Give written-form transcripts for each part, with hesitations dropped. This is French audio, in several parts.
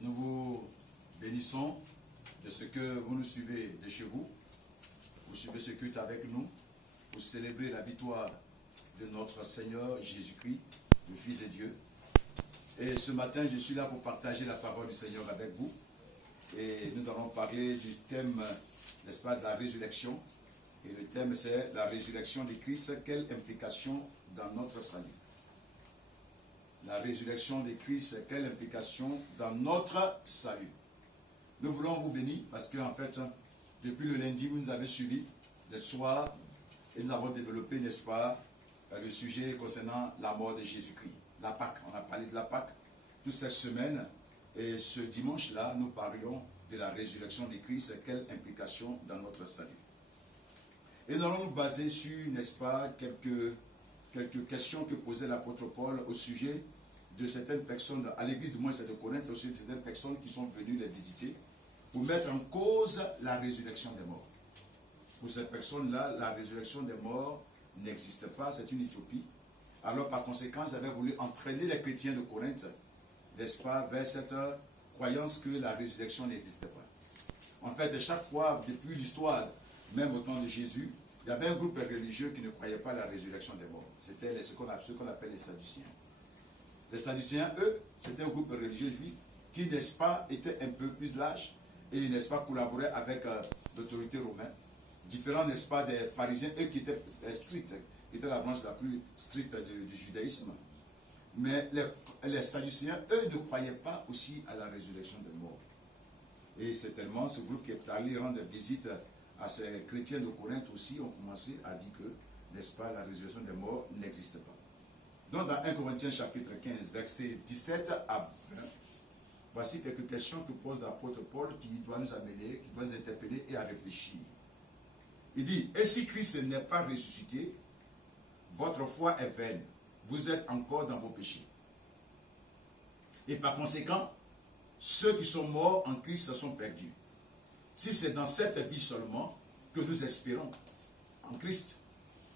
Nous vous bénissons de ce que vous nous suivez de chez vous. Vous suivez ce culte avec nous pour célébrer la victoire de notre Seigneur Jésus-Christ, le Fils de Dieu. Et ce matin, je suis là pour partager la parole du Seigneur avec vous. Et nous allons parler du thème, n'est-ce pas, de la résurrection. Et le thème, c'est la résurrection de Christ. Quelle implication dans notre salut? La résurrection de Christ, quelle implication dans notre salut? Nous voulons vous bénir parce que, en fait, depuis le lundi, vous nous avez suivis le soir et nous avons développé, n'est-ce pas, le sujet concernant la mort de Jésus-Christ. La Pâque, on a parlé de la Pâque toute cette semaine. Et ce dimanche-là, nous parlions de la résurrection de Christ, quelle implication dans notre salut. Et nous allons nous baser sur, n'est-ce pas, quelques questions que posait l'apôtre Paul au sujet de certaines personnes, à l'église du moins c'est de Corinthe, aussi de certaines personnes qui sont venues les visiter pour mettre en cause la résurrection des morts. Pour ces personnes-là, la résurrection des morts n'existe pas, c'est une utopie. Alors par conséquent, ils avaient voulu entraîner les chrétiens de Corinthe, n'est-ce pas, vers cette croyance que la résurrection n'existait pas. En fait, chaque fois, depuis l'histoire, même au temps de Jésus, il y avait un groupe religieux qui ne croyait pas à la résurrection des morts. C'était ce qu'on appelle les Sadduciens. Les Sadduciens, eux, c'était un groupe religieux juif qui, n'est-ce pas, était un peu plus lâche et, n'est-ce pas, collaborait avec l'autorité romaine. Différents, n'est-ce pas, des pharisiens, eux qui étaient stricts, qui étaient la branche la plus stricte du judaïsme. Mais les Sadduciens, eux, ne croyaient pas aussi à la résurrection des morts. Et c'est tellement ce groupe qui est allé rendre visite à ces chrétiens de Corinthe aussi, ont commencé à dire que, n'est-ce pas, la résurrection des morts n'existe pas. Donc dans 1 Corinthiens chapitre 15, versets 17 à 20, voici quelques questions que pose l'apôtre Paul qui doit nous amener, qui doit nous interpeller et à réfléchir. Il dit, et si Christ n'est pas ressuscité, votre foi est vaine, vous êtes encore dans vos péchés. Et par conséquent, ceux qui sont morts en Christ sont perdus. Si c'est dans cette vie seulement que nous espérons en Christ,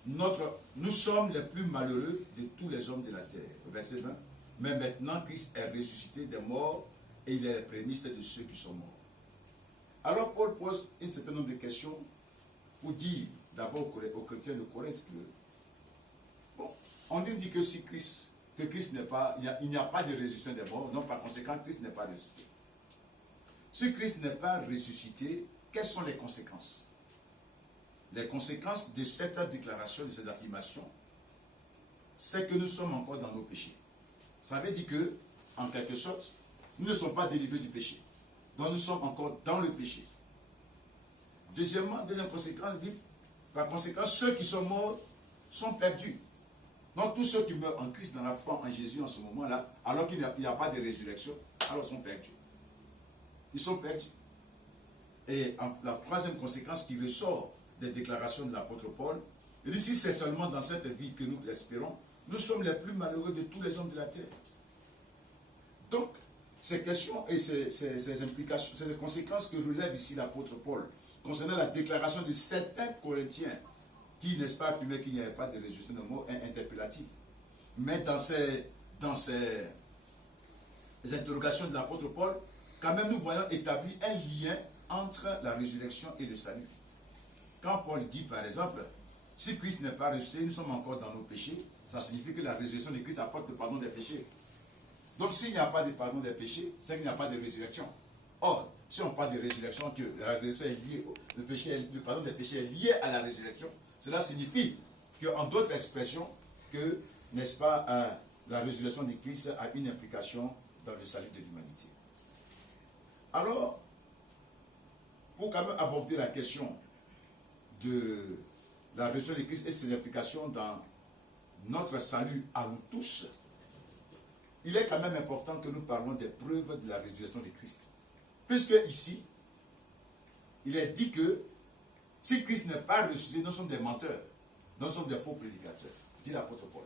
nous sommes les plus malheureux de tous les hommes de la terre. Verset 20. Mais maintenant, Christ est ressuscité des morts et il est le prémisse de ceux qui sont morts. Alors, Paul pose un certain nombre de questions pour dire d'abord aux chrétiens de Corinthe que, bon, on nous dit que si Christ n'est pas, il n'y a pas de résurrection des morts, donc par conséquent, Christ n'est pas ressuscité. Si Christ n'est pas ressuscité, quelles sont les conséquences? Les conséquences de cette déclaration, de cette affirmation, c'est que nous sommes encore dans nos péchés. Ça veut dire que, en quelque sorte, nous ne sommes pas délivrés du péché. Donc nous sommes encore dans le péché. Deuxièmement, deuxième conséquence, dit, par conséquent, ceux qui sont morts sont perdus. Donc tous ceux qui meurent en Christ, dans la foi en Jésus en ce moment-là, alors qu'il n'y a pas de résurrection, alors ils sont perdus. Ils sont perdus. Et la troisième conséquence qui ressort des déclarations de l'apôtre Paul, il dit, si c'est seulement dans cette vie que nous espérons, nous sommes les plus malheureux de tous les hommes de la terre. Donc, ces questions et ces implications, ces conséquences que relève ici l'apôtre Paul, concernant la déclaration de certains Corinthiens, qui, n'est-ce pas, affirmaient qu'il n'y avait pas de résurrection de mort, est interpellatif. Mais dans ces interrogations de l'apôtre Paul, quand même nous voyons établir un lien entre la résurrection et le salut. Quand Paul dit, par exemple, si Christ n'est pas ressuscité, nous sommes encore dans nos péchés, ça signifie que la résurrection de Christ apporte le pardon des péchés. Donc s'il n'y a pas de pardon des péchés, c'est qu'il n'y a pas de résurrection. Or, si on parle de résurrection, que la résurrection est liée, le pardon des péchés est lié à la résurrection, cela signifie qu'en d'autres expressions, que, n'est-ce pas, la résurrection de Christ a une implication dans le salut de l'humanité. Alors, pour quand même aborder la question de la résurrection de Christ et ses implications dans notre salut à nous tous, il est quand même important que nous parlons des preuves de la résurrection de Christ. Puisque ici, il est dit que si Christ n'est pas ressuscité, nous sommes des menteurs, nous sommes des faux prédicateurs, dit l'apôtre Paul.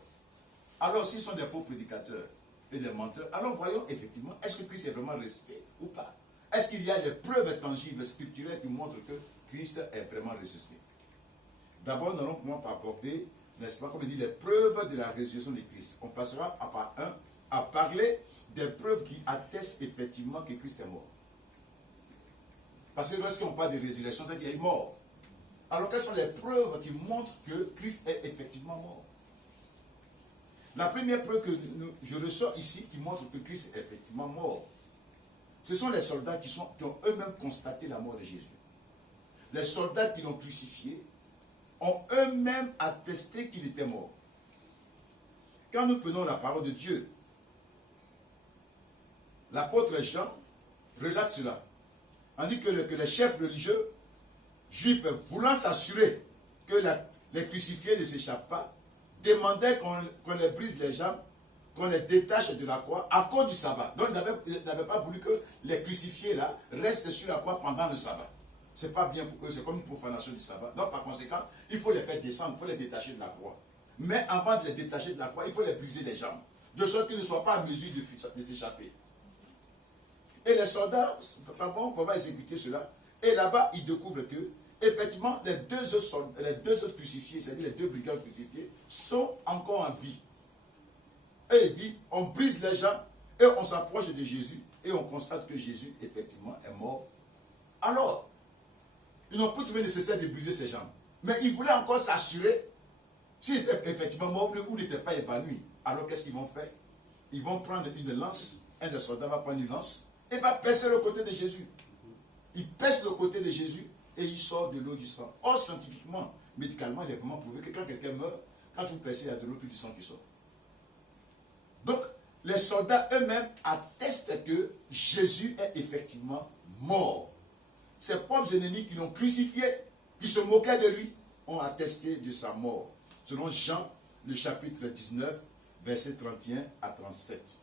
Alors, s'ils sont des faux prédicateurs et des menteurs, alors voyons effectivement, est-ce que Christ est vraiment ressuscité ou pas? Est-ce qu'il y a des preuves tangibles, scripturelles qui montrent que Christ est vraiment ressuscité? D'abord, nous allons commencer par aborder, n'est-ce pas, comme il dit, les preuves de la résurrection de Christ. On passera à part 1 à parler des preuves qui attestent effectivement que Christ est mort. Parce que lorsqu'on parle de résurrection, c'est qu'il est mort. Alors quelles sont les preuves qui montrent que Christ est effectivement mort? La première preuve que je ressors ici qui montre que Christ est effectivement mort, ce sont les soldats qui ont eux-mêmes constaté la mort de Jésus. Les soldats qui l'ont crucifié ont eux-mêmes attesté qu'il était mort. Quand nous prenons la parole de Dieu, l'apôtre Jean relate cela. On dit que les chefs religieux juifs, voulant s'assurer que les crucifiés ne s'échappent pas, demandaient qu'on les brise les jambes, qu'on les détache de la croix à cause du sabbat. Donc ils n'avaient pas voulu que les crucifiés là restent sur la croix pendant le sabbat. Ce n'est pas bien pour eux, c'est comme une profanation du sabbat. Donc par conséquent, il faut les faire descendre, il faut les détacher de la croix. Mais avant de les détacher de la croix, il faut les briser les jambes, de sorte qu'ils ne soient pas en mesure de s'échapper. Et les soldats savent comment exécuter cela. Et là-bas, ils découvrent que, effectivement, les deux autres crucifiés, c'est-à-dire les deux brigands crucifiés, sont encore en vie. Et ils vivent, on brise les jambes, et on s'approche de Jésus, et on constate que Jésus, effectivement, est mort. Alors, ils n'ont pas trouvé nécessaire de briser ses jambes. Mais ils voulaient encore s'assurer s'il était effectivement mort ou n'était pas évanoui. Alors, qu'est-ce qu'ils vont faire? Ils vont prendre une lance, un des soldats va prendre une lance, et va percer le côté de Jésus. Il pèse le côté de Jésus et il sort de l'eau du sang. Or, scientifiquement, médicalement, il est vraiment prouvé que quand quelqu'un meurt, quand vous percez, il y a de l'eau puis du sang qui sort. Donc, les soldats eux-mêmes attestent que Jésus est effectivement mort. Ses propres ennemis qui l'ont crucifié, qui se moquaient de lui, ont attesté de sa mort. Selon Jean, le chapitre 19, versets 31 à 37.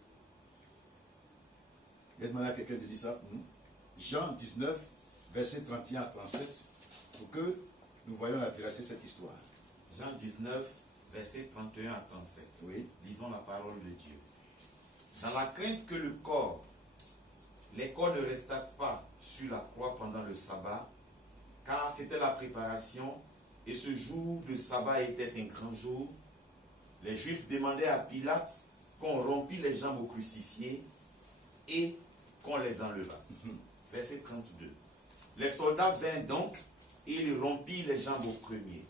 Je vais demander à quelqu'un de lire ça pour nous. Jean 19, versets 31 à 37, pour que nous voyions la véracité de cette histoire. Jean 19, versets 31 à 37. Oui. Lisons la parole de Dieu. Dans la crainte que les corps ne restassent pas sur la croix pendant le sabbat, car c'était la préparation, et ce jour de sabbat était un grand jour, les Juifs demandaient à Pilate qu'on rompît les jambes aux crucifiés et qu'on les enleva. Verset 32. Les soldats vinrent donc et ils rompirent les jambes au premier,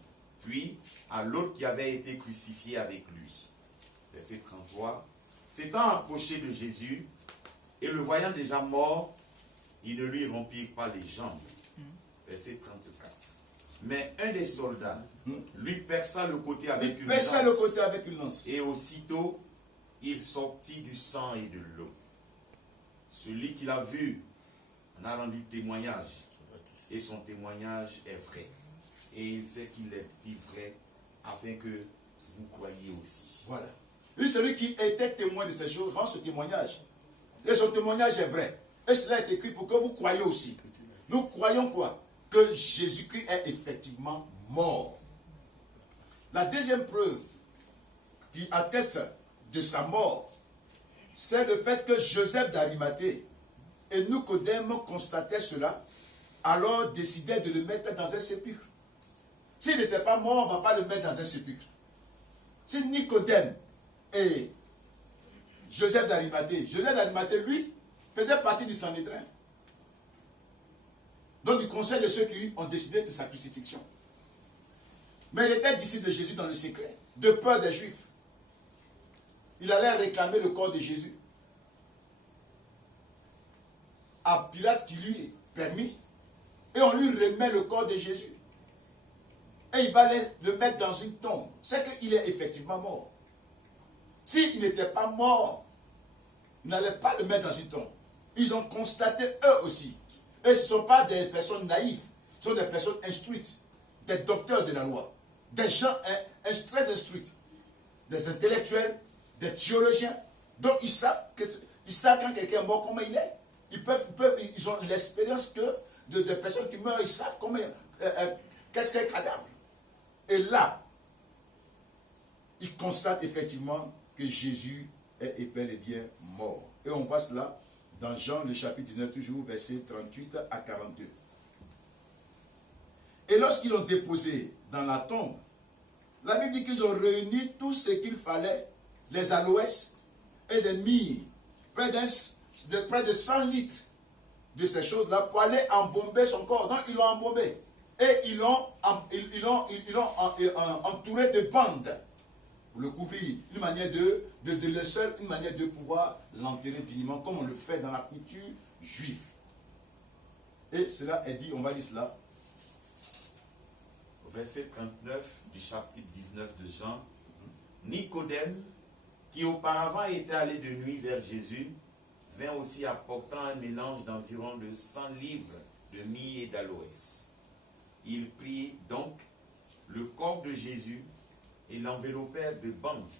puis à l'autre qui avait été crucifié avec lui. Verset 33. S'étant approché de Jésus et le voyant déjà mort, ils ne lui rompirent pas les jambes. Verset 34. Mais un des soldats lui perça le côté avec une lance. Et aussitôt, il sortit du sang et de l'eau. Celui qui l'a vu en a rendu témoignage, et son témoignage est vrai. Et il sait qu'il est dit vrai, afin que vous croyiez aussi. Voilà. Lui, celui qui était témoin de ces choses, rend ce témoignage. Et son témoignage est vrai. Et cela est écrit pour que vous croyiez aussi. Nous croyons quoi? Que Jésus-Christ est effectivement mort. La deuxième preuve qui atteste de sa mort, c'est le fait que Joseph d'Arimathée et Nicodème constataient cela, alors décidèrent de le mettre dans un sépulcre. S'il n'était pas mort, on ne va pas le mettre dans un sépulcre. Si Nicodème et Joseph d'Arimathée, lui, faisait partie du Sanhédrin. Donc du conseil de ceux qui ont décidé de sa crucifixion. Mais il était disciple de Jésus dans le secret, de peur des Juifs. Il allait réclamer le corps de Jésus à Pilate qui lui permis, et on lui remet le corps de Jésus. Et il va le mettre dans une tombe. C'est qu'il est effectivement mort. S'il n'était pas mort, ils n'allaient pas le mettre dans une tombe. Ils ont constaté eux aussi. Et ce ne sont pas des personnes naïves, ce sont des personnes instruites, des docteurs de la loi, des gens très instruits, des intellectuels, des théologiens. Donc ils savent quand quelqu'un est mort, comment il est. Ils ont l'expérience de personnes qui meurent, ils savent qu'est-ce qu'un cadavre. Et là, ils constatent effectivement que Jésus est bel et bien mort. Et on voit cela dans Jean, le chapitre 19, toujours, versets 38 à 42. Et lorsqu'ils l'ont déposé dans la tombe, la Bible dit qu'ils ont réuni tout ce qu'il fallait, les aloès, et de myrrhe, près de 100 litres de ces choses-là pour aller embaumer son corps. Donc ils l'ont embaumé. Et ils l'ont entouré de bandes pour le couvrir. Une manière une manière de pouvoir l'enterrer dignement, comme on le fait dans la couture juive. Et cela est dit, on va lire cela. Verset 39 du chapitre 19 de Jean. Nicodème, qui auparavant était allé de nuit vers Jésus, vint aussi apportant un mélange d'environ de 100 livres de myrrhe et d'aloès. Il prit donc le corps de Jésus et l'enveloppèrent de bandes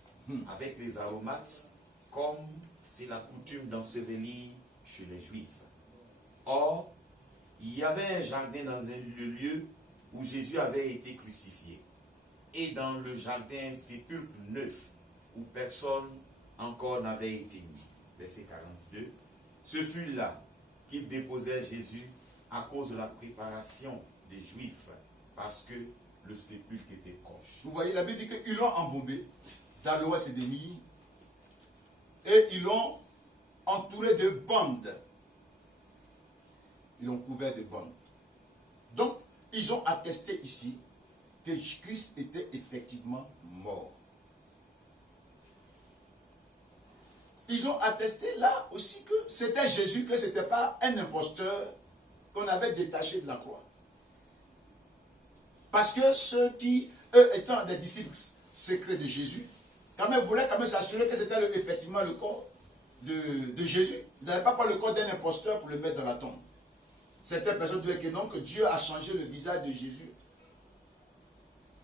avec les aromates, comme c'est la coutume d'ensevelir chez les Juifs. Or, il y avait un jardin dans le lieu où Jésus avait été crucifié, et dans le jardin un sépulcre neuf où personne encore n'avait été mis. Verset 42. Ce fut là qu'ils déposèrent Jésus à cause de la préparation des Juifs, parce que le sépulcre était proche. Vous voyez, la Bible dit qu'ils l'ont embaumé d'aloès et de myrrhe, et ils l'ont entouré de bandes. Ils l'ont couvert de bandes. Donc, ils ont attesté ici que Christ était effectivement mort. Ils ont attesté là aussi que c'était Jésus, que ce n'était pas un imposteur qu'on avait détaché de la croix. Parce que ceux qui, eux, étant des disciples secrets de Jésus, quand même voulaient quand même s'assurer que c'était effectivement le corps de Jésus. Ils n'avaient pas pris le corps d'un imposteur pour le mettre dans la tombe. Certaines personnes disaient que non, que Dieu a changé le visage de Jésus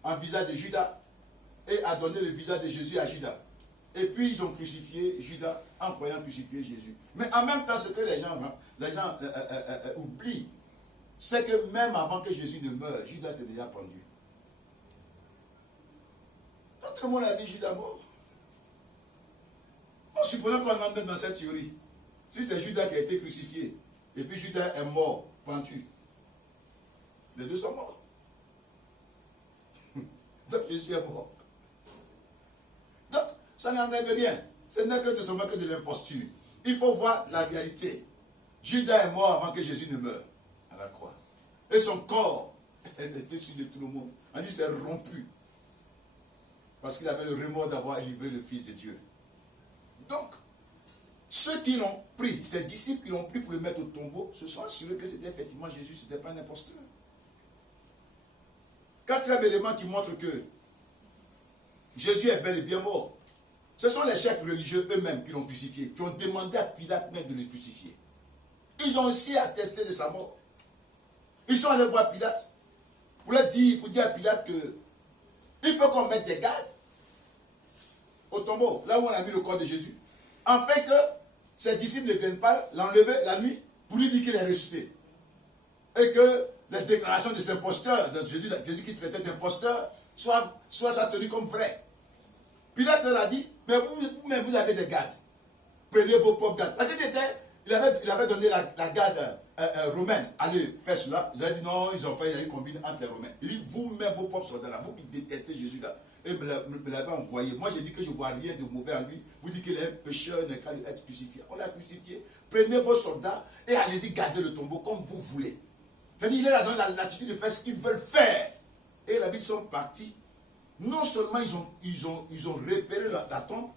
en visage de Judas et a donné le visage de Jésus à Judas. Et puis ils ont crucifié Judas en croyant crucifier Jésus. Mais en même temps, ce que les gens oublient, c'est que même avant que Jésus ne meure, Judas était déjà pendu. Donc tout le monde a vu Judas mort. Bon, supposons qu'on entre dans cette théorie. Si c'est Judas qui a été crucifié, et puis Judas est mort, pendu, les deux sont morts. Donc Jésus est mort. Donc, ça n'enlève rien. Ce n'est que de l'imposture. Il faut voir la réalité. Judas est mort avant que Jésus ne meure à la croix. Et son corps était sur de tout le monde. On dit c'est rompu. Parce qu'il avait le remords d'avoir livré le Fils de Dieu. Donc, ceux qui l'ont pris, ces disciples qui l'ont pris pour le mettre au tombeau, se sont assurés que c'était effectivement Jésus, ce n'était pas un imposteur. Quatrième élément qui montre que Jésus est bel et bien mort. Ce sont les chefs religieux eux-mêmes qui l'ont crucifié, qui ont demandé à Pilate même de le crucifier. Ils ont aussi attesté de sa mort. Ils sont allés voir Pilate pour dire à Pilate que il faut qu'on mette des gardes au tombeau, là où on a mis le corps de Jésus, afin que ses disciples ne viennent pas l'enlever la nuit pour lui dire qu'il est ressuscité. Et que les déclarations de ces imposteurs, de Jésus qui traitait d'imposteur, soient tenues comme vraies. Pilate leur a dit, mais vous-même vous avez des gardes. Prenez vos propres gardes. Parce que il avait donné la garde romaine. Allez, faites cela. Ils ont dit non, ils ont fait une combine entre les Romains. Il dit, vous-même vos propres soldats là, vous qui détestez Jésus là, et me l'avez envoyé. Moi j'ai dit que je ne vois rien de mauvais en lui. Vous dites qu'il est un pécheur, n'est qu'à lui être crucifié. On l'a crucifié. Prenez vos soldats et allez-y garder le tombeau comme vous voulez. C'est-à-dire, il leur a donné l'attitude de faire ce qu'ils veulent faire. Et la Bible sont partis. Non seulement ils ont repéré la tombe,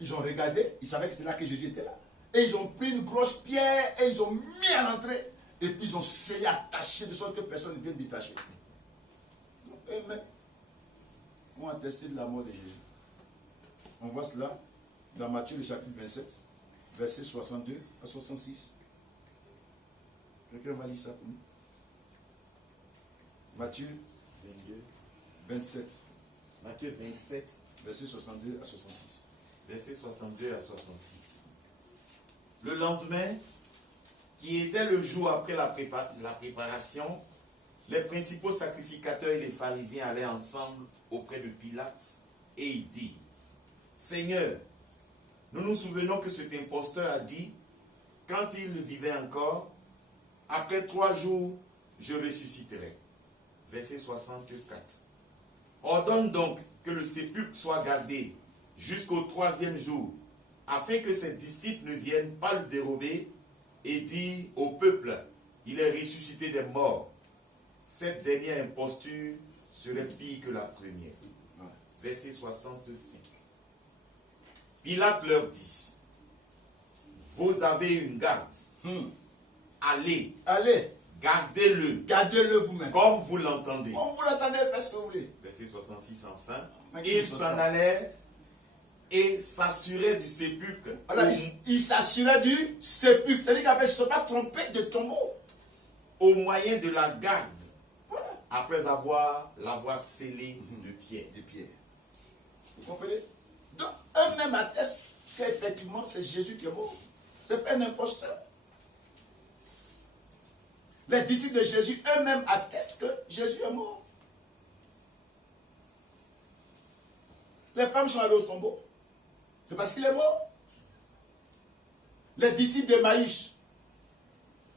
ils ont regardé, ils savaient que c'était là que Jésus était là. Et ils ont pris une grosse pierre et ils ont mis à l'entrée. Et puis ils ont scellé, attaché de sorte que personne ne vienne détacher. Eux-mêmes ont attesté de la mort de Jésus. On voit cela dans Matthieu le chapitre 27, versets 62 à 66. Quelqu'un va lire ça pour nous? Matthieu 27. Matthieu 27, Verset 62 à 66. versets 62 à 66. Le lendemain, qui était le jour après la préparation, les principaux sacrificateurs et les pharisiens allaient ensemble auprès de Pilate et ils dirent, Seigneur, nous nous souvenons que cet imposteur a dit, quand il vivait encore, après 3 jours, je ressusciterai. Verset 64. Ordonne donc que le sépulcre soit gardé jusqu'au 3e jour, afin que ses disciples ne viennent pas le dérober et dire au peuple, il est ressuscité des morts. Cette dernière imposture serait pire que la première. Verset 65. Pilate leur dit, vous avez une garde. Allez, gardez-le. Gardez-le vous-même. Comme vous l'entendez. Comme vous l'entendez, faites ce que vous voulez. Verset 66 enfin. Ils s'en allèrent et s'assuraient du sépulcre. Alors, il s'assurait du sépulcre. C'est-à-dire qu'ils ne se sont pas trompés de tombeau. Au moyen de la garde. Voilà. Après l'avoir scellé de pierre. Vous comprenez? Donc, eux-mêmes attestent qu'effectivement, c'est Jésus qui est mort. Ce n'est pas un imposteur. Les disciples de Jésus eux-mêmes attestent que Jésus est mort. Les femmes sont allées au tombeau. C'est parce qu'il est mort. Les disciples d'Emmaüs,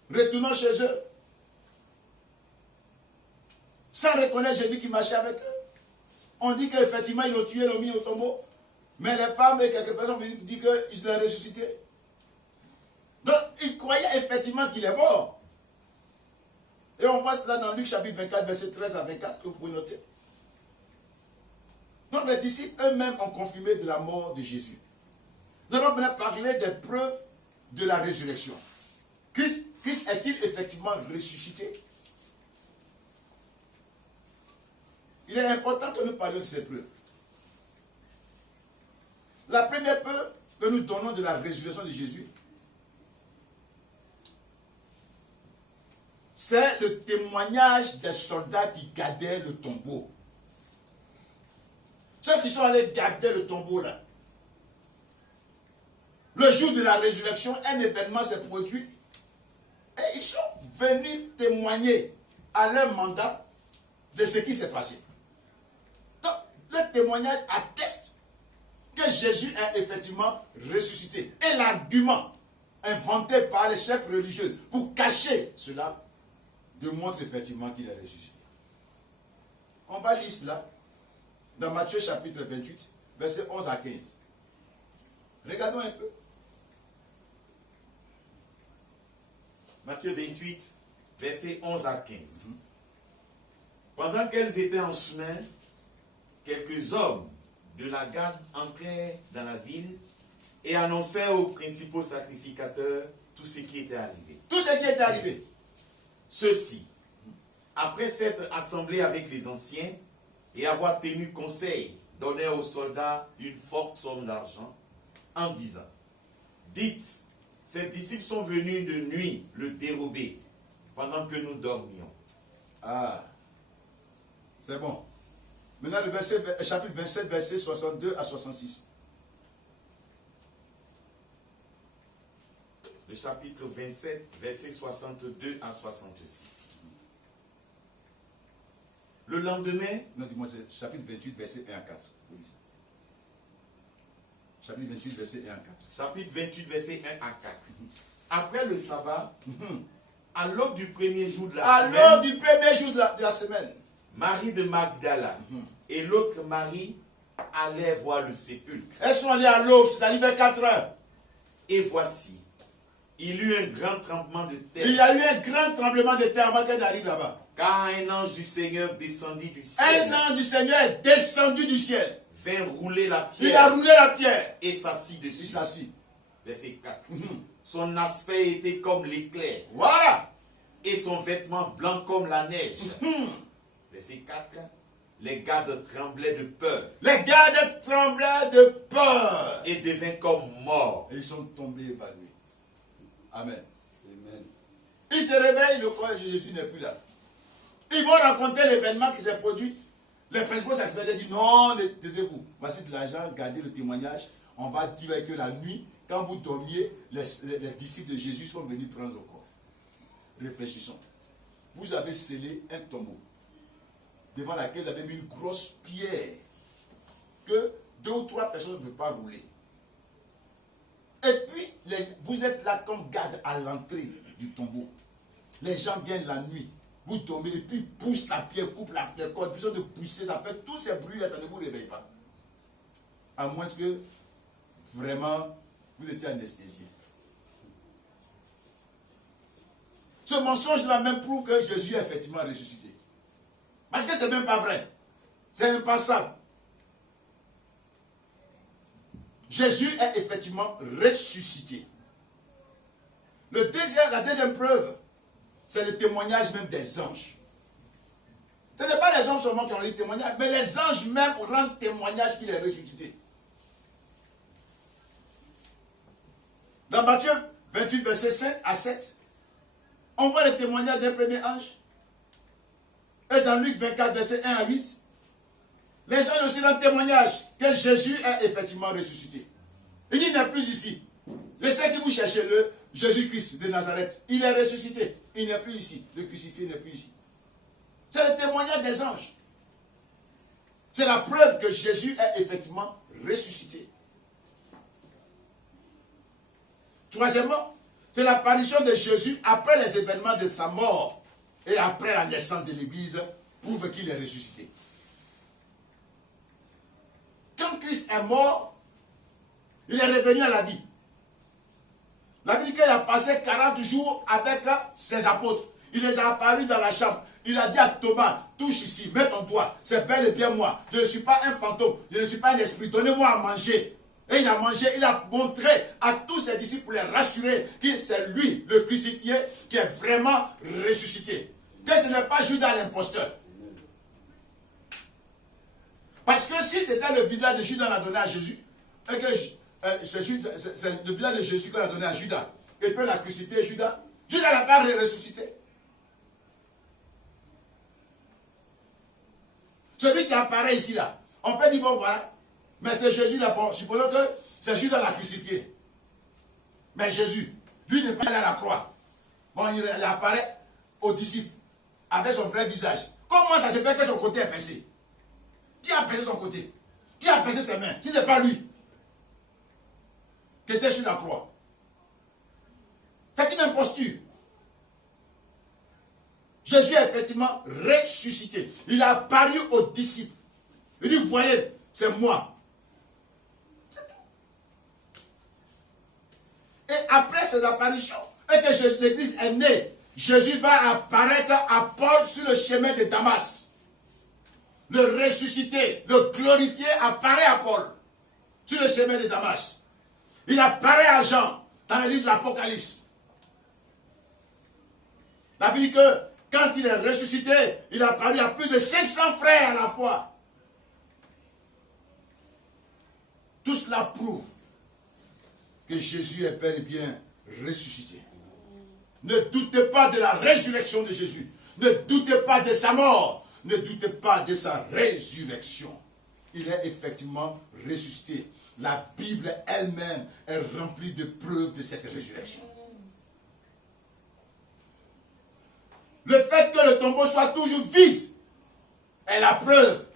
retournant chez eux, sans reconnaître Jésus qui marchait avec eux, on dit qu'effectivement, ils l'ont tué, ils l'ont mis au tombeau. Mais les femmes et quelques personnes disent qu'ils l'ont ressuscité. Donc, ils croyaient effectivement qu'il est mort. Et on voit cela dans Luc chapitre 24, verset 13 à 24, que vous pouvez noter. Donc, les disciples eux-mêmes ont confirmé de la mort de Jésus. Nous allons maintenant parler des preuves de la résurrection. Christ est-il effectivement ressuscité? Il est important que nous parlions de ces preuves. La première preuve que nous donnons de la résurrection de Jésus, c'est le témoignage des soldats qui gardaient le tombeau. Ceux qui sont allés garder le tombeau là. Le jour de la résurrection, un événement s'est produit et ils sont venus témoigner à leur mandat de ce qui s'est passé. Donc, le témoignage atteste que Jésus est effectivement ressuscité. Et l'argument inventé par les chefs religieux pour cacher cela démontre effectivement qu'il est ressuscité. On va lire cela dans Matthieu chapitre 28, versets 11 à 15. Regardons un peu. Matthieu 28, versets 11 à 15. Pendant qu'elles étaient en chemin, quelques hommes de la garde entrèrent dans la ville et annoncèrent aux principaux sacrificateurs tout ce qui était arrivé. Tout ce qui est arrivé. Ceux-ci, après s'être assemblés avec les anciens et avoir tenu conseil, donnèrent aux soldats une forte somme d'argent en disant, dites, ces disciples sont venus de nuit le dérober pendant que nous dormions. Ah, c'est bon. Maintenant, le chapitre 27, verset 62 à 66. Le chapitre 27, verset 62 à 66. Le lendemain... Non, dis-moi, c'est chapitre 28, verset 1 à 4. Chapitre 28, verset 1 à 4. Chapitre 28, verset 1 à 4. Après le sabbat, à l'aube du premier jour de la semaine... À l'aube du premier jour de la semaine. Marie de Magdala et l'autre Marie allaient voir le sépulcre. Elles sont allées à l'aube, c'est-à-dire vers 4 heures. Et voici, il y eut un grand tremblement de terre. Il y a eu un grand tremblement de terre avant qu'elle arrive là-bas. Car un ange du Seigneur descendit du ciel. Un ange du Seigneur est descendu du ciel. Vint rouler la pierre. Il a roulé la pierre. Et s'assit dessus. Il s'assit. Verset 4. Son aspect était comme l'éclair. Voilà. Et son vêtement blanc comme la neige. Verset 4. Les gardes tremblaient de peur. Les gardes tremblaient de peur. Et devinrent comme morts. Et ils sont tombés évanouis. Amen. Amen. Ils se réveillent, le corps de Jésus n'est plus là. Ils vont raconter l'événement qui s'est produit. Les principaux sacrificateurs disent non, taisez-vous. Voici de l'argent, gardez le témoignage. On va dire que la nuit, quand vous dormiez, les disciples de Jésus sont venus prendre le corps. Réfléchissons. Vous avez scellé un tombeau devant laquelle vous avez mis une grosse pierre que 2 ou 3 personnes ne peuvent pas rouler. Et puis, vous êtes là comme garde à l'entrée du tombeau. Les gens viennent la nuit. Vous tombez et puis poussent la pierre, coupent la corde, besoin de pousser, ça fait tous ces bruits là, ça ne vous réveille pas. À moins que vraiment vous étiez anesthésié. Ce mensonge-là même prouve que Jésus est effectivement ressuscité. Parce que ce n'est même pas vrai. C'est impensable. Jésus est effectivement ressuscité. La deuxième preuve, c'est le témoignage même des anges. Ce n'est pas les hommes seulement qui ont eu témoignage, mais les anges même rendent témoignage qu'il est ressuscité. Dans Matthieu 28, verset 5 à 7, on voit le témoignage d'un premier ange. Et dans Luc 24, verset 1 à 8, les anges aussi rendent témoignage que Jésus est effectivement ressuscité. Il dit, il n'est plus ici. Je sais que vous cherchez le Jésus-Christ de Nazareth. Il est ressuscité. Il n'est plus ici. Le crucifié n'est plus ici. C'est le témoignage des anges. C'est la preuve que Jésus est effectivement ressuscité. Troisièmement, c'est l'apparition de Jésus après les événements de sa mort et après la naissance de l'Église prouve qu'il est ressuscité. Quand Christ est mort, il est revenu à la vie. La Bible dit qu'il a passé 40 jours avec ses apôtres. Il les a apparus dans la chambre. Il a dit à Thomas, touche ici, mets ton doigt. C'est bel et bien moi. Je ne suis pas un fantôme. Je ne suis pas un esprit. Donnez-moi à manger. Et il a mangé. Il a montré à tous ses disciples pour les rassurer que c'est lui, le crucifié, qui est vraiment ressuscité. Que ce n'est pas Judas l'imposteur. Parce que si c'était le visage de Judas qu'on a donné à Jésus, et que c'est le visage de Jésus qu'on a donné à Judas, et puis l'a crucifié Judas, Judas n'a pas ressuscité. Celui qui apparaît ici, là, on peut dire, bon voilà, mais c'est Jésus là, bon, supposons que c'est Judas l'a crucifié. Mais Jésus, lui n'est pas allé à la croix. Bon, il apparaît aux disciples, avec son vrai visage. Comment ça se fait que son côté est percé? Qui a percé son côté? Qui a percé ses mains? Si ce n'est pas lui qui était sur la croix. C'est une imposture. Jésus est effectivement ressuscité. Il a apparu aux disciples. Il dit, vous voyez, c'est moi. C'est tout. Et après cette apparition, et que l'Église est née, Jésus va apparaître à Paul sur le chemin de Damas. Le ressuscité, le glorifié apparaît à Paul sur le chemin de Damas. Il apparaît à Jean dans le livre de l'Apocalypse. La Bible dit que quand il est ressuscité, il a apparu à plus de 500 frères à la fois. Tout cela prouve que Jésus est bel et bien ressuscité. Ne doutez pas de la résurrection de Jésus. Ne doutez pas de sa mort. Ne doutez pas de sa résurrection. Il est effectivement ressuscité. La Bible elle-même est remplie de preuves de cette résurrection. Le fait que le tombeau soit toujours vide est la preuve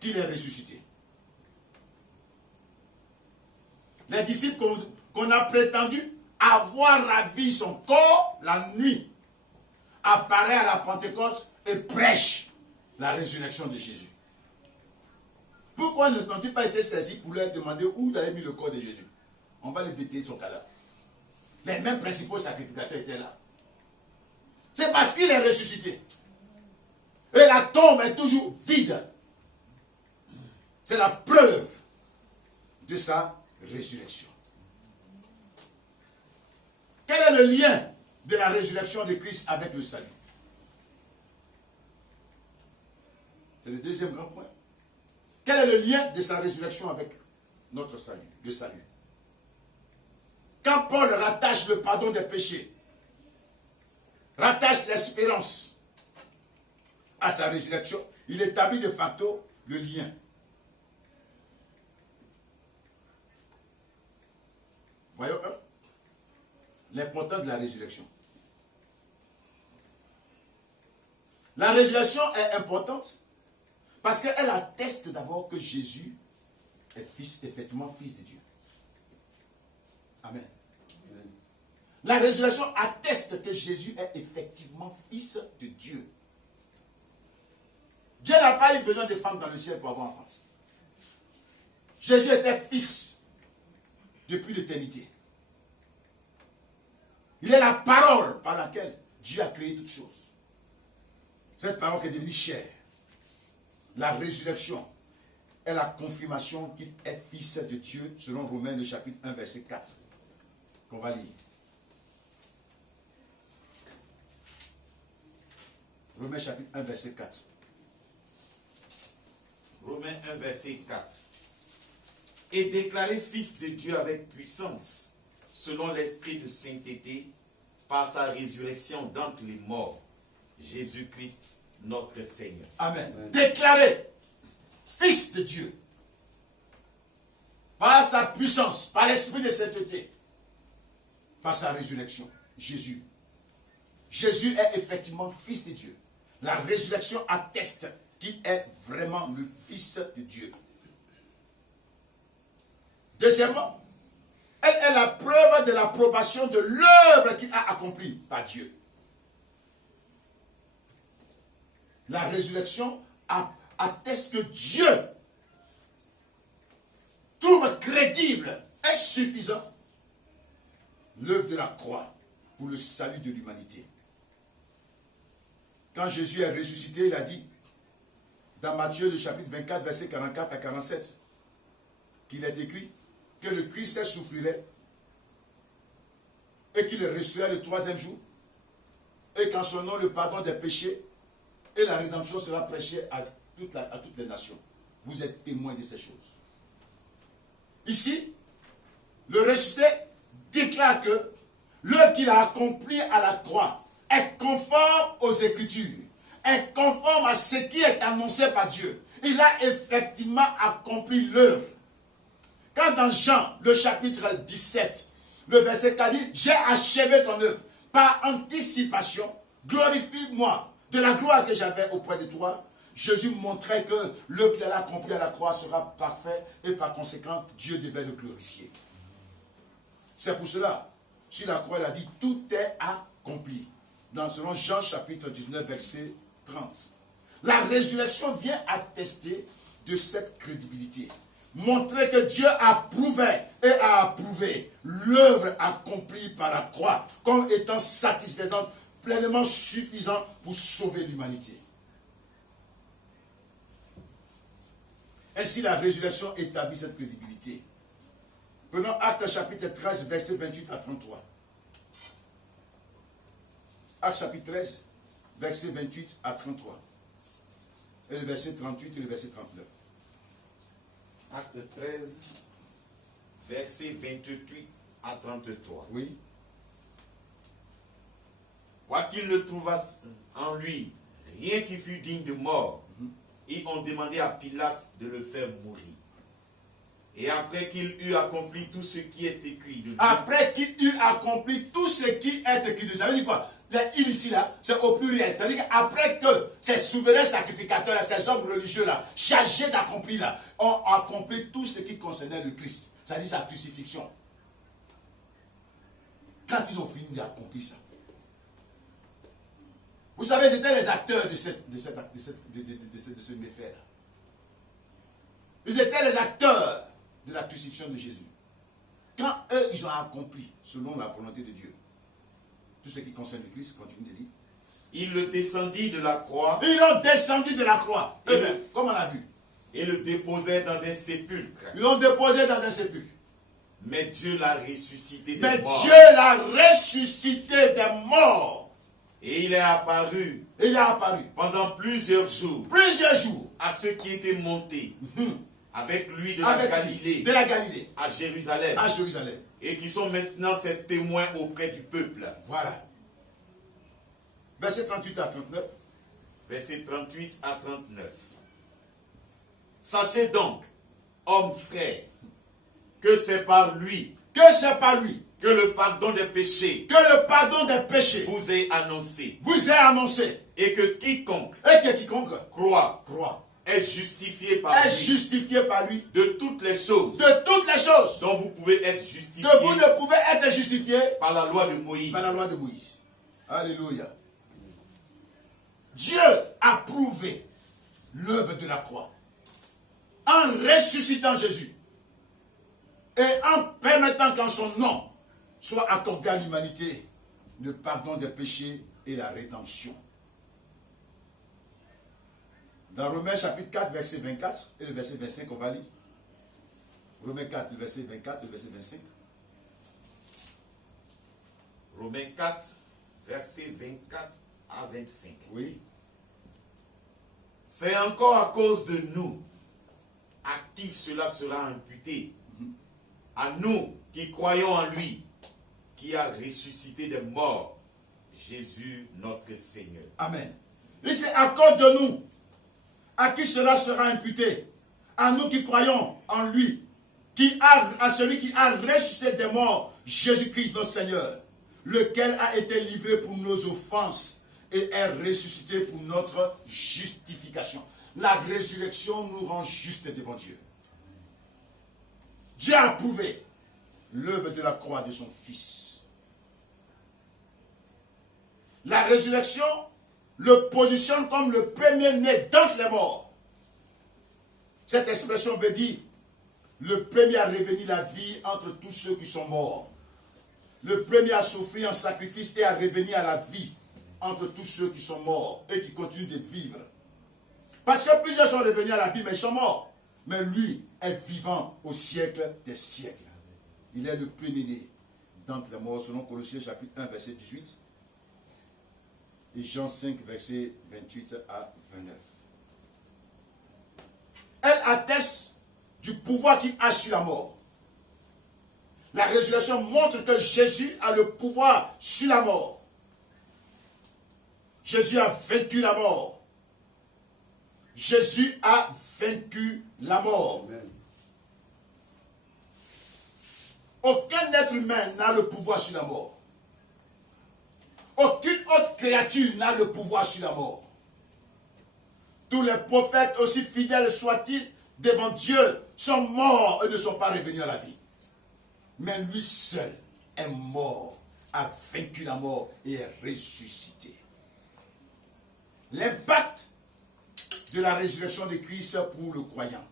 qu'il est ressuscité. Les disciples qu'on a prétendu avoir ravi son corps la nuit apparaissent à la Pentecôte et prêchent la résurrection de Jésus. Pourquoi n'ont-ils pas été saisis pour leur demander où vous avez mis le corps de Jésus? On va les détailler son cadavre. Les mêmes principaux sacrificateurs étaient là. C'est parce qu'il est ressuscité. Et la tombe est toujours vide. C'est la preuve de sa résurrection. Quel est le lien de la résurrection de Christ avec le salut? C'est le deuxième grand point. Quel est le lien de sa résurrection avec notre salut, le salut? Quand Paul rattache le pardon des péchés, rattache l'espérance à sa résurrection, il établit de facto le lien. Voyons l'importance de la résurrection. La résurrection est importante parce qu'elle atteste d'abord que Jésus est effectivement fils de Dieu. Amen. La résurrection atteste que Jésus est effectivement fils de Dieu. Dieu n'a pas eu besoin de femmes dans le ciel pour avoir enfant. Jésus était fils depuis l'éternité. Il est la parole par laquelle Dieu a créé toutes choses. Cette parole qui est devenue chair. La résurrection est la confirmation qu'il est fils de Dieu, selon Romains le chapitre 1, verset 4. Qu'on va lire. Romains chapitre 1, verset 4. Romains 1, verset 4. Et déclaré fils de Dieu avec puissance, selon l'esprit de sainteté, par sa résurrection d'entre les morts, Jésus-Christ, notre Seigneur. Amen. Déclaré fils de Dieu, par sa puissance, par l'esprit de sainteté, par sa résurrection, Jésus. Jésus est effectivement fils de Dieu. La résurrection atteste qu'il est vraiment le fils de Dieu. Deuxièmement, elle est la preuve de l'approbation de l'œuvre qu'il a accomplie par Dieu. La résurrection atteste que Dieu trouve crédible et suffisant l'œuvre de la croix pour le salut de l'humanité. Quand Jésus est ressuscité, il a dit, dans Matthieu, le chapitre 24, verset 44 à 47, qu'il est écrit que le Christ souffrirait et qu'il ressusciterait le troisième jour, et qu'en son nom, le pardon des péchés et la rédemption sera prêchée à toutes les nations. Vous êtes témoins de ces choses. Ici, le ressuscité déclare que l'œuvre qu'il a accomplie à la croix est conforme aux Écritures, est conforme à ce qui est annoncé par Dieu. Il a effectivement accompli l'œuvre. Quand dans Jean, le chapitre 17, le verset 4 dit, j'ai achevé ton œuvre. Par anticipation, glorifie-moi de la gloire que j'avais auprès de toi. Jésus montrait que l'œuvre qu'il a accompli à la croix sera parfait et par conséquent, Dieu devait le glorifier. C'est pour cela, sur la croix, il a dit, tout est accompli. Selon Jean chapitre 19, verset 30. La résurrection vient attester de cette crédibilité. Montrer que Dieu approuvait et a approuvé l'œuvre accomplie par la croix comme étant satisfaisante, pleinement suffisante pour sauver l'humanité. Ainsi, la résurrection établit cette crédibilité. Prenons Actes chapitre 13, verset 28 à 33. Actes chapitre 13, verset 28 à 33. Et le verset 38 et le verset 39. Acte 13, verset 28 à 33. Oui. Quoiqu'il ne trouvassent en lui rien qui fût digne de mort, ils ont demandé à Pilate de le faire mourir. Et après qu'il eut accompli tout ce qui est écrit de lui. Après qu'il eut accompli tout ce qui est écrit de lui. Ça veut dire quoi? Il ici là, c'est au pluriel. Ça veut dire qu'après que ces souverains sacrificateurs, ces hommes religieux là, chargés d'accomplir là, ont accompli tout ce qui concernait le Christ. Ça veut dire sa crucifixion. Quand ils ont fini d'accomplir ça. Vous savez, c'était les acteurs de ce méfait là. Ils étaient les acteurs de la crucifixion de Jésus. Quand eux, ils ont accompli, selon la volonté de Dieu, tout ce qui concerne le Christ, continue de dire. Il le descendit de la croix. Ils l'ont descendu de la croix. Eux-mêmes, comme on l'a vu. Et le déposait dans un sépulcre. Ils l'ont déposé dans un sépulcre. Mais Dieu l'a ressuscité des Mais morts. Dieu l'a ressuscité des morts. Et il est apparu. Il est apparu. Pendant plusieurs jours. Plusieurs jours. À ceux qui étaient montés. Avec lui de De la Galilée. À Jérusalem. À Jérusalem. Et qui sont maintenant ses témoins auprès du peuple. Voilà. Verset 38 à 39. Verset 38 à 39. Sachez donc, hommes frères, que c'est par lui. Que c'est par lui. Que le pardon des péchés. Que le pardon des péchés. Vous est annoncé. Vous est annoncé. Et que quiconque. Croit. Est justifié par lui. Justifié par lui. De toutes les choses. De toutes les choses. Dont vous pouvez être justifié. Que vous ne pouvez être justifié. Par la loi de Moïse. Par la loi de Moïse. Alléluia. Dieu a prouvé l'œuvre de la croix. En ressuscitant Jésus. Et en permettant qu'en son nom soit accordé à l'humanité le pardon des péchés et la rédemption. Dans Romains chapitre 4, verset 24 et le verset 25, on va lire. Romains 4, le verset 24 et le verset 25. Romains 4, verset 24 à 25. Oui. C'est encore à cause de nous à qui cela sera imputé. À nous qui croyons en lui, qui a ressuscité des morts, Jésus notre Seigneur. Amen. Et c'est à cause de nous à qui cela sera imputé. À nous qui croyons en lui, à celui qui a ressuscité des morts, Jésus-Christ notre Seigneur, lequel a été livré pour nos offenses et est ressuscité pour notre justification. La résurrection nous rend justes devant Dieu. Dieu a approuvé l'œuvre de la croix de son Fils. La résurrection le positionne comme le premier-né d'entre les morts. Cette expression veut dire le premier à revenir la vie entre tous ceux qui sont morts. Le premier à souffrir en sacrifice et à revenir à la vie entre tous ceux qui sont morts et qui continuent de vivre. Parce que plusieurs sont revenus à la vie, mais ils sont morts. Mais lui est vivant au siècle des siècles. Il est le premier-né d'entre les morts, selon Colossiens chapitre 1, verset 18, et Jean 5, verset 28 à 29. Elle atteste du pouvoir qu'il a sur la mort. La résurrection montre que Jésus a le pouvoir sur la mort. Jésus a vaincu la mort. Jésus a vaincu la mort. Amen. Aucun être humain n'a le pouvoir sur la mort. Aucune autre créature n'a le pouvoir sur la mort. Tous les prophètes, aussi fidèles soient-ils devant Dieu, sont morts et ne sont pas revenus à la vie. Mais lui seul est mort, a vaincu la mort et est ressuscité. L'impact de la résurrection de Christ pour le croyant.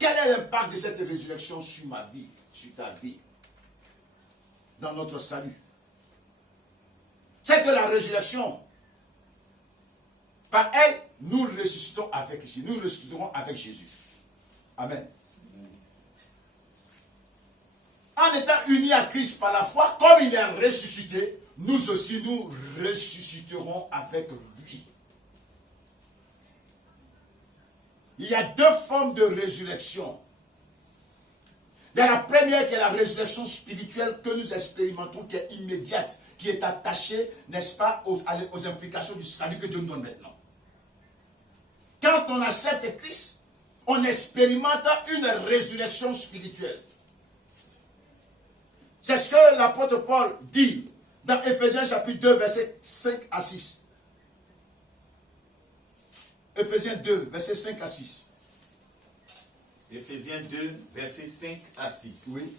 Quel est l'impact de cette résurrection sur ma vie, sur ta vie, dans notre salut? C'est que la résurrection, par elle, nous ressuscitons avec Jésus. Nous ressusciterons avec Jésus. Amen. En étant unis à Christ par la foi, comme il est ressuscité, nous aussi nous ressusciterons avec lui. Il y a deux formes de résurrection. Il y a la première qui est la résurrection spirituelle que nous expérimentons, qui est immédiate, qui est attachée, n'est-ce pas, aux implications du salut que Dieu nous donne maintenant. Quand on accepte Christ, on expérimente une résurrection spirituelle. C'est ce que l'apôtre Paul dit dans Éphésiens chapitre 2, versets 5 à 6. Éphésiens 2, versets 5 à 6. Éphésiens 2, versets 5 à 6. Oui.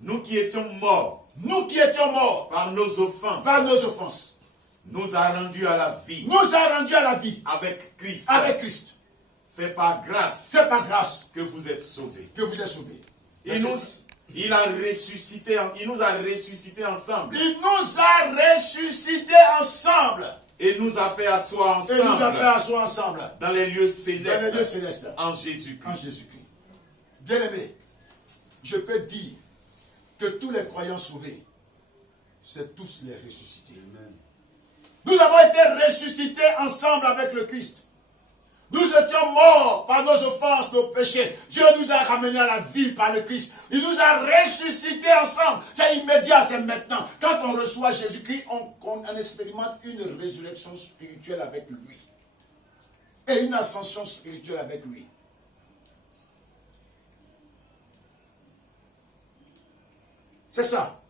Nous qui étions morts. Nous qui étions morts. Par nos offenses. Par nos offenses. Nous a rendus à la vie. Nous a rendus à la vie. Avec Christ. Avec Christ. C'est par grâce. C'est par grâce. Que vous êtes sauvés. Que vous êtes sauvés. Il nous a ressuscité ensemble. Il nous a ressuscité ensemble. Et nous a fait asseoir ensemble. Et nous a fait asseoir ensemble. Dans les lieux célestes. Dans les lieux célestes. En Jésus-Christ. En Jésus-Christ. Bien-aimé, je peux dire que tous les croyants sauvés, c'est tous les ressuscités. Amen. Nous avons été ressuscités ensemble avec le Christ. Nous étions morts par nos offenses, nos péchés. Dieu nous a ramenés à la vie par le Christ. Il nous a ressuscités ensemble. C'est immédiat, c'est maintenant. Quand on reçoit Jésus-Christ, on expérimente une résurrection spirituelle avec lui. Et une ascension spirituelle avec lui. C'est ça.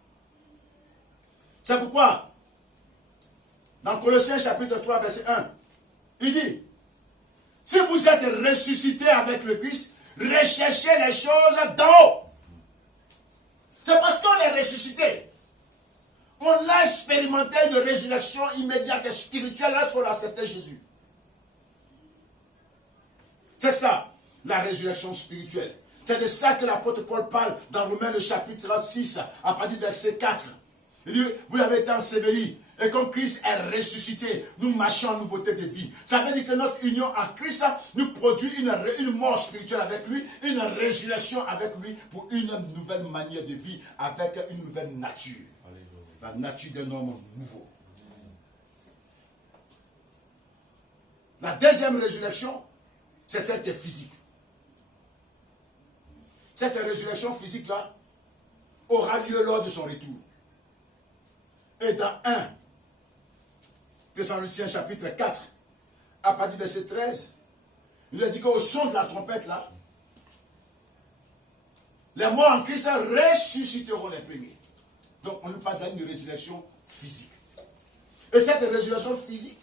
C'est pourquoi, dans Colossiens chapitre 3, verset 1, il dit, si vous êtes ressuscités avec le Christ, recherchez les choses d'en haut. C'est parce qu'on est ressuscité. On a expérimenté une résurrection immédiate et spirituelle lorsqu'on a accepté Jésus. C'est ça, la résurrection spirituelle. C'est de ça que l'apôtre Paul parle dans Romains le chapitre 6, à partir du verset 4. Il dit, vous avez été enseveli. Et comme Christ est ressuscité, nous marchons en nouveauté de vie. Ça veut dire que notre union en Christ nous produit une mort spirituelle avec lui, une résurrection avec lui pour une nouvelle manière de vie, avec une nouvelle nature. La nature d'un homme nouveau. La deuxième résurrection, c'est celle qui est physique. Cette résurrection physique-là aura lieu lors de son retour. Et dans 1 Thessaloniciens chapitre 4, à partir du verset 13, il a dit qu'au son de la trompette là, les morts en Christ ressusciteront les premiers. Donc on nous parle d'une résurrection physique. Et cette résurrection physique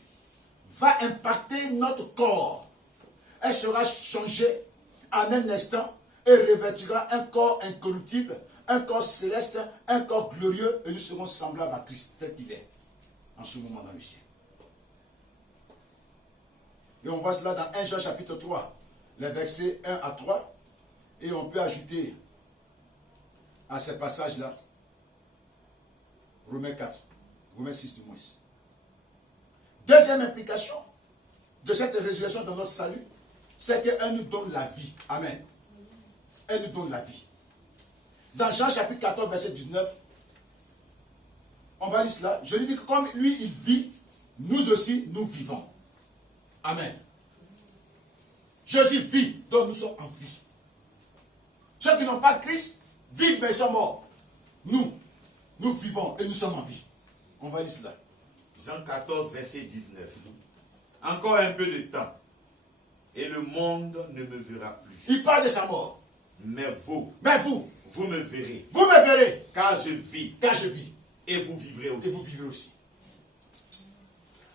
va impacter notre corps. Elle sera changée en un instant et revêtira un corps incorruptible, un corps céleste, un corps glorieux, et nous serons semblables à Christ tel qu'il est en ce moment dans le ciel. Et on voit cela dans 1 Jean chapitre 3, les versets 1 à 3, et on peut ajouter à ces passages-là Romains 4, Romains 6 du moins. Deuxième implication de cette résurrection dans notre salut, c'est qu'elle nous donne la vie. Amen. Elle nous donne la vie. Dans Jean chapitre 14, verset 19, on va lire cela. Je lui dis que comme lui, il vit, nous aussi, nous vivons. Amen. Jésus vit, donc nous sommes en vie. Ceux qui n'ont pas Christ vivent, mais ils sont morts. Nous vivons et nous sommes en vie. On va lire cela. Jean 14, verset 19. Encore un peu de temps, et le monde ne me verra plus. Il parle de sa mort. Mais vous me verrez. Vous me verrez. Car je vis. Car je vis. Et vous vivrez aussi. Et vous vivrez aussi.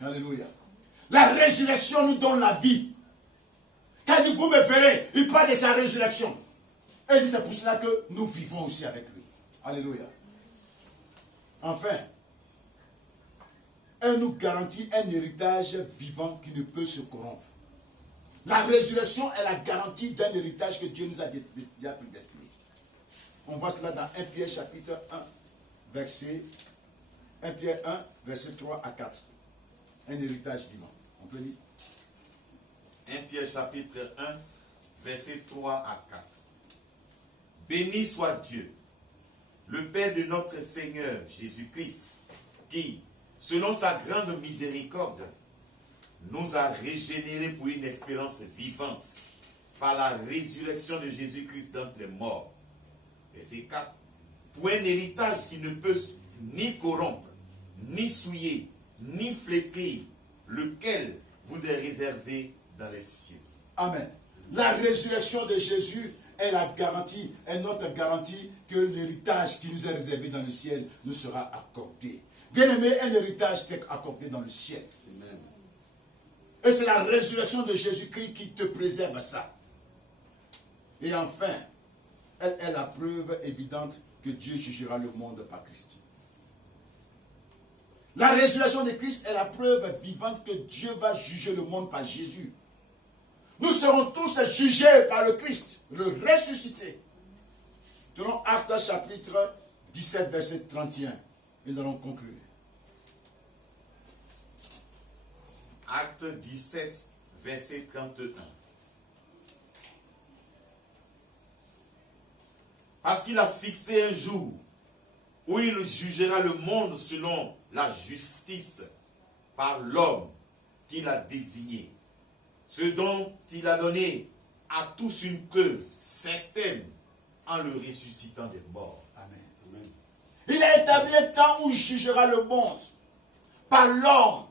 Alléluia. La résurrection nous donne la vie. Quand il dit vous me verrez, il parle de sa résurrection. Et il dit c'est pour cela que nous vivons aussi avec lui. Alléluia. Enfin, elle nous garantit un héritage vivant qui ne peut se corrompre. La résurrection est la garantie d'un héritage que Dieu nous a déjà prédestiné. On voit cela dans 1 Pierre chapitre 1, verset 3 à 4. Un héritage vivant. On peut lire. 1 Pierre chapitre 1, verset 3 à 4. Béni soit Dieu, le Père de notre Seigneur Jésus-Christ, qui, selon sa grande miséricorde, nous a régénérés pour une espérance vivante par la résurrection de Jésus-Christ d'entre les morts. Verset 4. Pour un héritage qui ne peut ni corrompre, ni souiller, ni flétrir, lequel vous est réservé dans les cieux. Amen. La résurrection de Jésus est la garantie, est notre garantie que l'héritage qui nous est réservé dans le ciel nous sera accordé. Bien aimé, un héritage t'est accordé dans le ciel. Amen. Et c'est la résurrection de Jésus-Christ qui te préserve ça. Et enfin, elle est la preuve évidente que Dieu jugera le monde par Christ. La résurrection de Christ est la preuve vivante que Dieu va juger le monde par Jésus. Nous serons tous jugés par le Christ, le ressuscité. Selon Actes chapitre 17, verset 31. Nous allons conclure. Acte 17, verset 31. Parce qu'il a fixé un jour où il jugera le monde selon la justice par l'homme qu'il a désigné. Ce dont il a donné à tous une preuve certaine en le ressuscitant des morts. Amen. Amen. Il a établi un temps où il jugera le monde par l'homme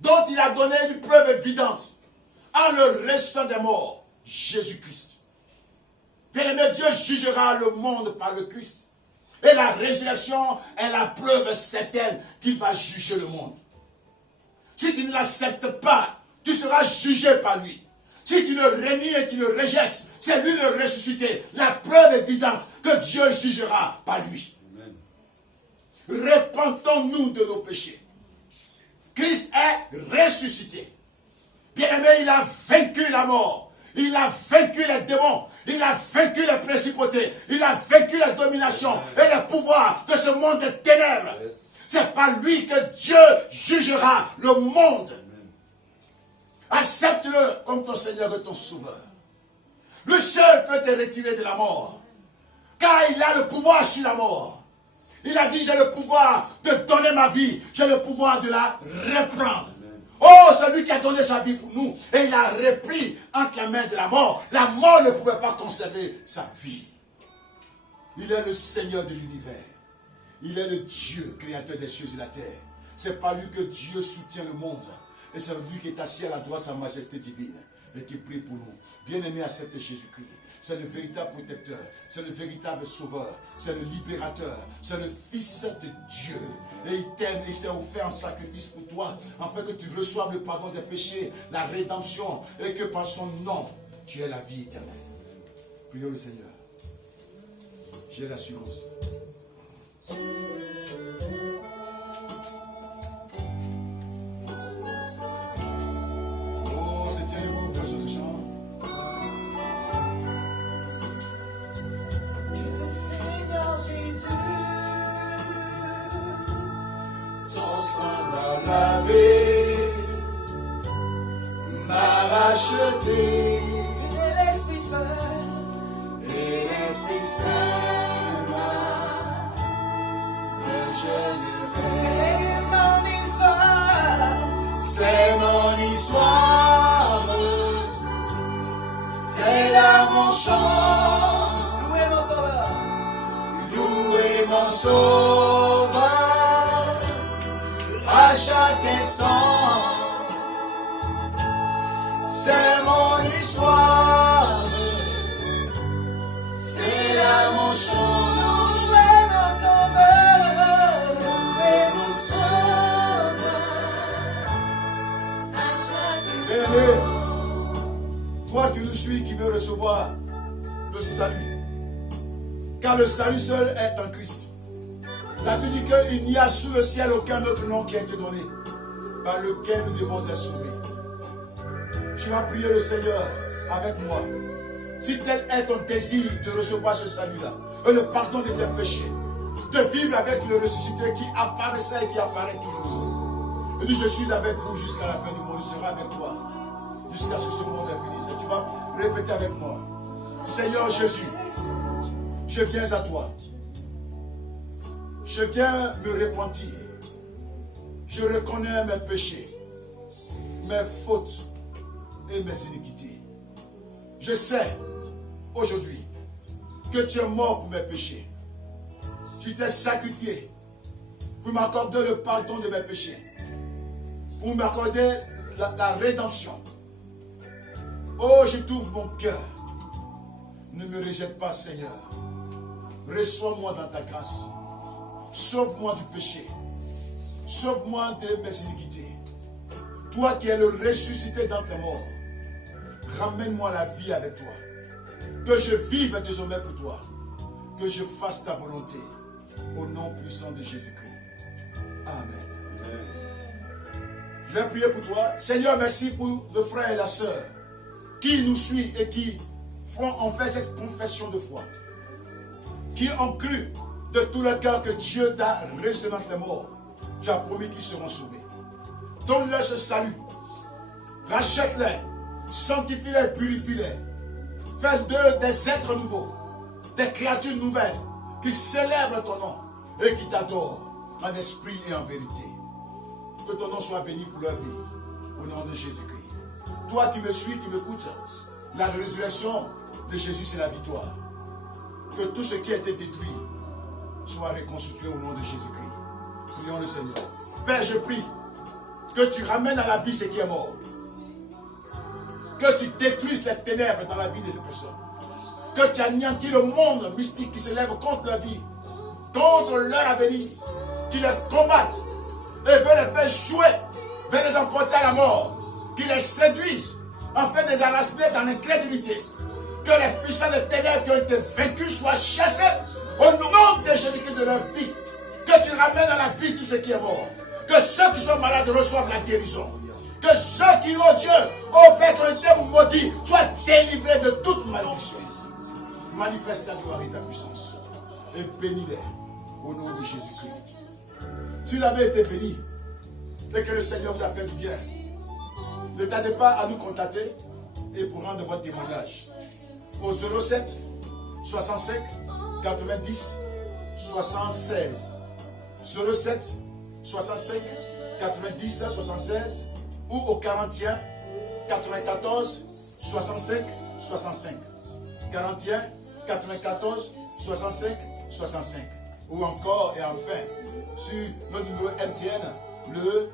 dont il a donné une preuve évidente en le ressuscitant des morts, Jésus-Christ. Bien-aimé, Dieu jugera le monde par le Christ. Et la résurrection est la preuve certaine qu'il va juger le monde. Si tu ne l'acceptes pas, tu seras jugé par lui. Si tu le renies et tu le rejettes, c'est lui le ressuscité. La preuve évidente que Dieu jugera par lui. Amen. Repentons-nous de nos péchés. Christ est ressuscité. Bien-aimé, il a vaincu la mort. Il a vaincu les démons. Il a vaincu les principautés. Il a vaincu la domination et le pouvoir de ce monde de ténèbres. C'est par lui que Dieu jugera le monde. Accepte-le comme ton Seigneur et ton Sauveur. Le seul peut te retirer de la mort. Car il a le pouvoir sur la mort. Il a dit, j'ai le pouvoir de donner ma vie. J'ai le pouvoir de la reprendre. Oh, celui qui a donné sa vie pour nous. Et il a repris entre la main de la mort. La mort ne pouvait pas conserver sa vie. Il est le Seigneur de l'univers. Il est le Dieu, créateur des cieux et de la terre. C'est par lui que Dieu soutient le monde. Et c'est lui qui est assis à la droite de sa majesté divine. Et qui prie pour nous. Bien-aimé, accepte Jésus-Christ. C'est le véritable protecteur. C'est le véritable sauveur. C'est le libérateur. C'est le Fils de Dieu. Et il t'aime. Il s'est offert en sacrifice pour toi. Afin que tu reçoives le pardon des péchés, la rédemption. Et que par son nom, tu aies la vie éternelle. Prions le Seigneur. J'ai l'assurance. Oh, c'est terrible pour ce chant. Seigneur Jésus, son sang m'a lavé, m'a racheté, et l'Esprit Saint m'a régénéré. c'est mon histoire, C'est mon histoire, c'est là mon chant, louez mon Sauveur, louer mon sauveur à chaque instant. C'est mon histoire, c'est là mon chant, louez mon Sauveur, louer mon sauveur à chaque instant. Bien-aimé, toi qui nous suis, qui veux recevoir le salut, car le salut seul est en Christ. La Bible dit qu'il n'y a sous le ciel aucun autre nom qui a été donné, par lequel nous devons être sauvés. Tu vas prier le Seigneur avec moi. Si tel est ton désir de recevoir ce salut-là, et le pardon de tes péchés, de vivre avec le ressuscité qui apparaissait et qui apparaît toujours. Il dit, je suis avec vous jusqu'à la fin du monde, je serai avec toi, jusqu'à ce que ce monde est fini. Tu vas répéter avec moi. Seigneur Jésus, je viens à toi. Je viens me repentir. Je reconnais mes péchés, mes fautes et mes iniquités. Je sais aujourd'hui que tu es mort pour mes péchés. Tu t'es sacrifié pour m'accorder le pardon de mes péchés, pour m'accorder la rédemption. Oh, je t'ouvre mon cœur. Ne me rejette pas, Seigneur. Reçois-moi dans ta grâce. Sauve-moi du péché. Sauve-moi de mes iniquités. Toi qui es le ressuscité dans tes morts, ramène-moi la vie avec toi. Que je vive désormais pour toi. Que je fasse ta volonté. Au nom puissant de Jésus-Christ. Amen. Je vais prier pour toi. Seigneur, merci pour le frère et la sœur qui nous suit et qui ont fait cette confession de foi. Qui ont cru de tout leur cœur que Dieu t'a resté dans les morts. Tu as promis qu'ils seront sauvés. Donne-leur ce salut. Rachète-les. Sanctifie-les, purifie-les. Fais d'eux des êtres nouveaux. Des créatures nouvelles qui célèbrent ton nom et qui t'adorent en esprit et en vérité. Que ton nom soit béni pour leur vie. Au nom de Jésus-Christ. Toi qui me suis, qui m'écoutes, la résurrection de Jésus, c'est la victoire. Que tout ce qui a été détruit soit reconstitué au nom de Jésus-Christ. Prions le Seigneur. Père, je prie que tu ramènes à la vie ce qui est mort. Que tu détruises les ténèbres dans la vie de ces personnes. Que tu anéantis le monde mystique qui se lève contre leur vie, contre leur avenir, qui les combattent et veut les faire jouer, veut les emporter à la mort, qui les séduisent, afin de les enraciner dans l'incrédulité. Que les puissants des ténèbres qui ont été vaincus soient chassés au nom de Jésus-Christ de leur vie. Que tu ramènes à la vie tout ce qui est mort. Que ceux qui sont malades reçoivent la guérison. Que ceux qui ont Dieu, au Père, qui ont été maudits, soient délivrés de toute malédiction. Manifeste ta gloire et ta puissance. Et bénis-les au nom de Jésus-Christ. Si vous avez été béni et que le Seigneur vous a fait du bien, ne tardez pas à nous contacter et pour rendre votre témoignage. Au 07 65 90 76. 07 65 90 76 ou au 41 94 65 65. 41 94 65 65. Ou encore et enfin sur notre numéro MTN le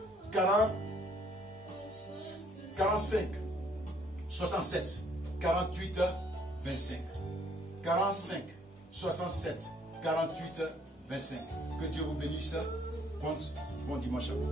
45 67 48 25. 45 67 48 25. Que Dieu vous bénisse. Bon dimanche à vous.